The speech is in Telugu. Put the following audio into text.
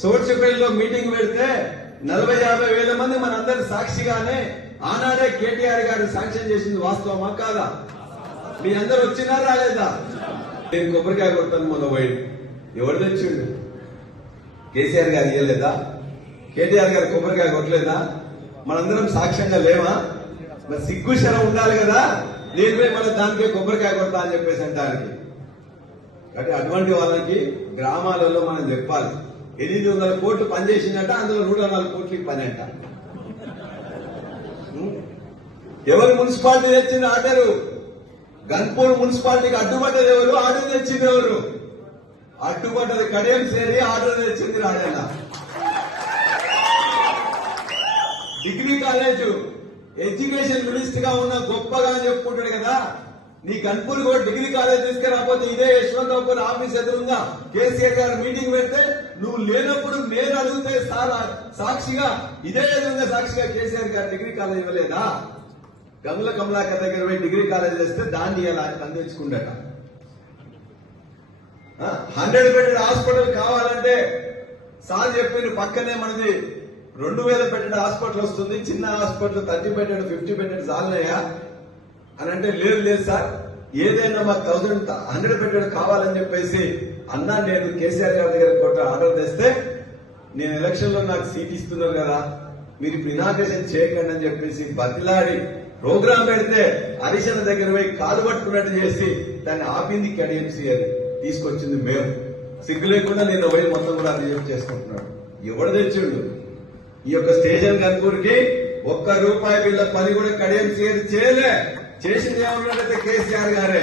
సోడ్చిపల్లిలో మీటింగ్ పెడితే 40-50 వేల మంది మనందరి సాక్షిగానే ఆనాడే కేటీఆర్ గారు శాంక్షన్ చేసింది వాస్తవమా కాదా? మీ అందరు వచ్చినా రాలేదా? నేను కొబ్బరికాయ కొడతాను మొన్న పోయి ఎవరు తెచ్చిండు? కేసీఆర్ గారు ఇవ్వలేదా? కేటీఆర్ గారు కొబ్బరికాయ కొట్టలేదా? మనందరం సాక్ష్యంగా లేవా? మరి సిగ్గు శరం ఉండాలి కదా. నేను పోయి మళ్ళీ దానికే కొబ్బరికాయ కొడతా అని చెప్పేసి అంటానికి. కాబట్టి అటువంటి వాళ్ళకి గ్రామాలలో మనం చెప్పాలి 800 కోట్లు పనిచేసిందంట, అందులో 104 కోట్లకి పని అంట. ఎవరు మున్సిపాలిటీ తెచ్చింది ఆర్డరు? గన్పూర్ మున్సిపాలిటీకి అడ్డుపడ్డది ఎవరు? ఆర్డర్ తెచ్చింది ఎవరు? అడ్డుపడ్డది కడియం సేరి, ఆర్డర్ తెచ్చింది రాడేనా. డిగ్రీ కాలేజ్ ఎడ్యుకేషన్ మినిస్టర్ గా ఉన్న గొప్పగా చెప్పుకుంటాడు కదా. నీ గన్పూర్ కూడా డిగ్రీ కాలేజ్ తీసుకురాకపోతే ఇదే యశ్వంతరావు ఆఫీస్ ఎదురుగా కేసీఆర్ గారు మీటింగ్ పెడితే నువ్వు లేనప్పుడు నేను అడిగితే సాక్షిగా ఇదే ఎదురుగా సాక్షిగా కేసీఆర్ గారు డిగ్రీ కాలేజ్ ఇవ్వలేదా? గంగుల కమలాకర్ దగ్గర పోయి డిగ్రీ కాలేజ్ చేస్తే దాన్ని ఇలా అందించుకుండట. 100 బెడెడ్ హాస్పిటల్ కావాలంటే సార్ చెప్పింది పక్కనే మనది 2000 బెడెడ్ హాస్పిటల్ వస్తుంది. చిన్న హాస్పిటల్ 30 బెడెడ్ 50 బెడెడ్ చాలనయా అని అంటే లేదు సార్, ఏదైనా మాకు 100 బెడెడ్ కావాలని చెప్పేసి అన్నా. నేను కేసీఆర్ గారి దగ్గర ఆర్డర్ తెస్తే నేను ఎలక్షన్ లో నాకు సీట్ ఇస్తున్నారు కదా, మీరు ఇప్పుడు ఇనాగ్రేషన్ చేయకండి అని చెప్పేసి బతిలాడి ప్రోగ్రాం పెడితే హరిశన దగ్గర పోయి కాలు పట్టుకున్నట్టు చేసి దాన్ని ఆపింది కేడీఎంసీ. అది తీసుకొచ్చింది మేము. సిగ్గు లేకుండా నేను పోయి మొత్తం కూడా రిజర్వ్ చేసుకుంటున్నాడు. ఎవడు తెచ్చిండు ఈ యొక్క స్టేషన్ గన్పూర్కి? ₹1 బిల్ల పని కూడా కడియం చేయలే. చేసింది ఏమన్నాడంటే కేసీఆర్ గారే.